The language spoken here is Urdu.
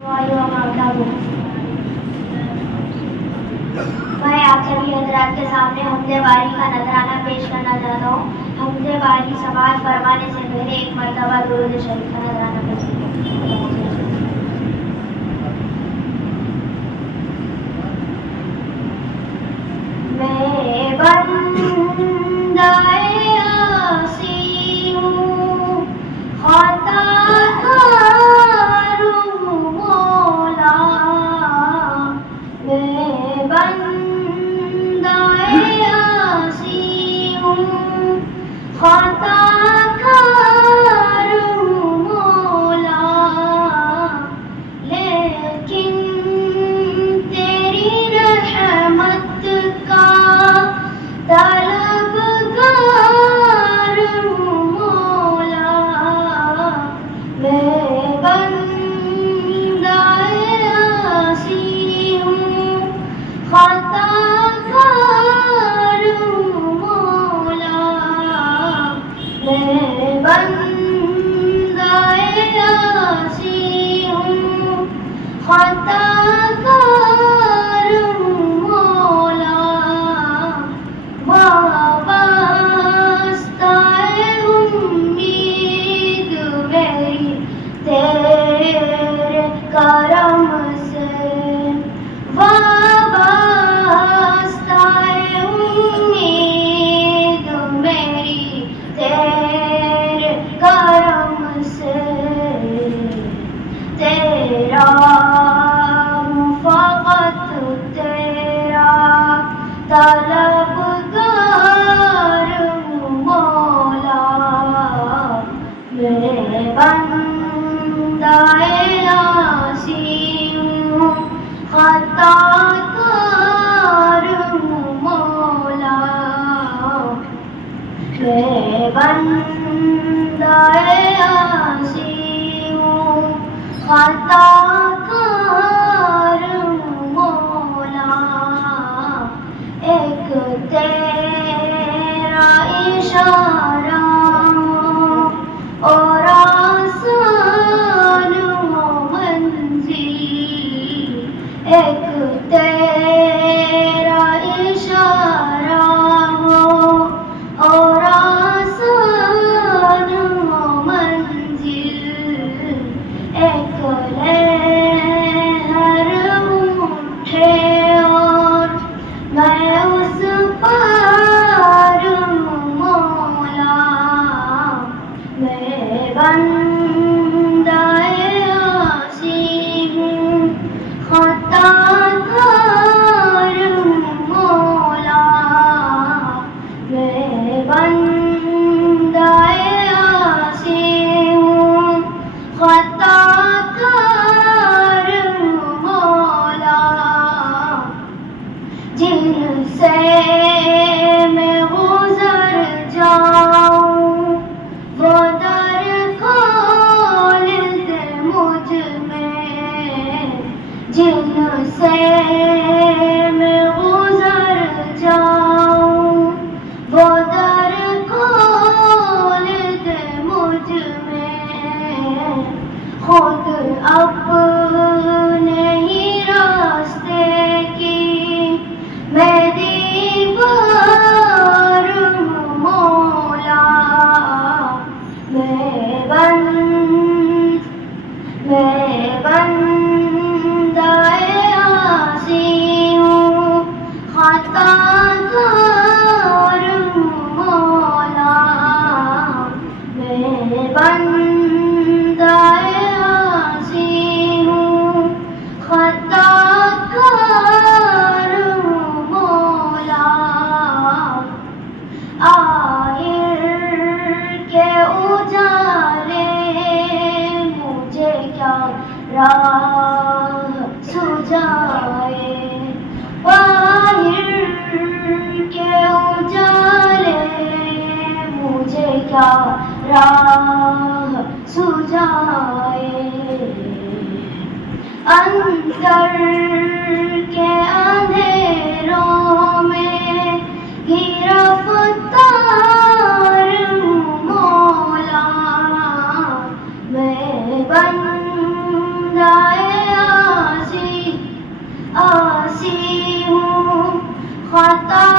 میں آپ سبھی حضرات کے سامنے حمد باری کا نذرانہ پیش کرنا چاہتا ہوں. حمد باری سماعت فرمانے سے پہلے ایک مرتبہ درود شریف کا نذرانہ پیش کرتا ہوں. میں بندہ عاصی ہوں، خطا کار ہوں مولا. میں بندہ عاصی ہوں، خطا کار ہوں مولا. لیکن تیری رحمت کا طلبگار ہوں مولا. میں بندہ عاصی ہوں، خطا کار ہوں مولا. میں بندہ عاصی ہوں، خطا کار ہوں مولا. وابستہ امید میری تیرے کرم سے، وابستہ امید میری تیرے کرم سے. تیرا فقط تیرا طلبگار ہوں مولا. میں بندہ عاصی ہوں، خطا کار ہوں مولا. میں بندہ عاصی ہوں، خطا کار ہوں مولا. ایک تیرا اشارہ اور آسان ہو منزل. ایک تیرا اشارہ اور آسان ہو منزل. ایک لہر اٹھے اور میں اس پار ہوں مولا. میں بندہ عاصی ہوں، خطا کار ہوں مولا. میں بندہ عاصی ہوں، خطا کار ہوں مولا. جن سے میں گزر جاؤں وہ در کھول دے مجھ میں. جن سے میں گزر جاؤں وہ در کھول دے مجھ میں. خود اپنے ہی راستے کی میں دیوار ہوں مولا. میں بندہ عاصی ہوں، خطا کار ہوں مولا. میں بندہ عاصی ہوں، خطا کار ہوں مولا. آئر کے اجالے مجھے کیا راہ سجائے. آئر کے اجالے مجھے کیا راہ سجائے. اندر کے اندھیروں میں گرفتار ہوں مولا. میں بندہ نفسی ہوں خطا